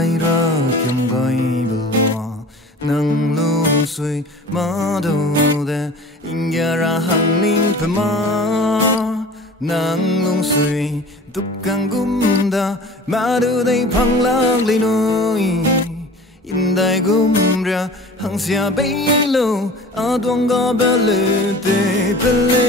gai ra kem gai belwa Ngamlu sui ma do de Inga ra hang ning pema Nang sui tukang gumda Madu day pang lang linoy Inday gumra hang sia baylo Adwang ga bele te pele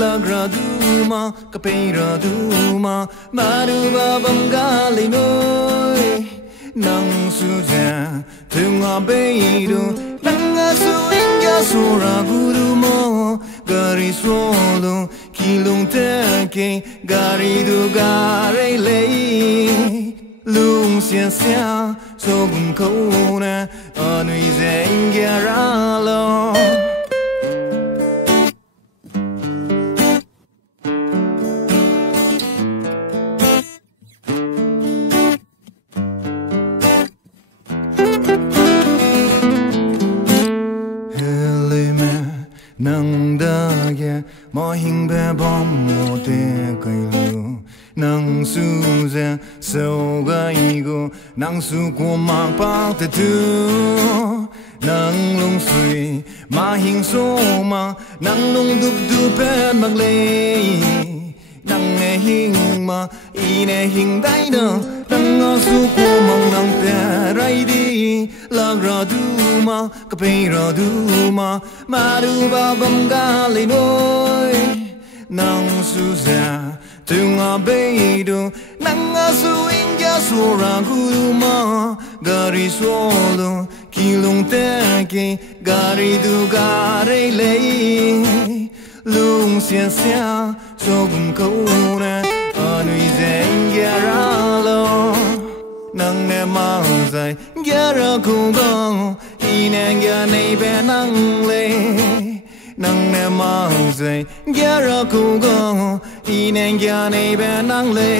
Lagra duma kapera duma Madu babam ga linoy Nang suja tunga baydo Nang asu inga sura guru mo Gari solo kilung teke Gari du gare lei Lung sia sia so bun khâu na Anui zeng gia ra lo Nang da ye mo hing be bom mo te kai lu Nang su ze so gai go Nang su ko ma pa te tu Nang lung sui ma hing so ma Nang lung dup du pen mag le Nang e hing ma I ne hing dai na Nang a su ko mang nang te rai di Lag ra du ma ka pe ra du ma Ma du ba bam ga le noi Nang su za Tung a beido Nang a su inga su ra gu ma Gari solo kilung teke Gari du gare le Lung sia sia so bun khâu na Anui zeng gia ra lo Nang ne mang zai gia ra ku gong I nang gia nei be nang le Nang ne mang zai gia ra ku gong I nang gia nei be nang le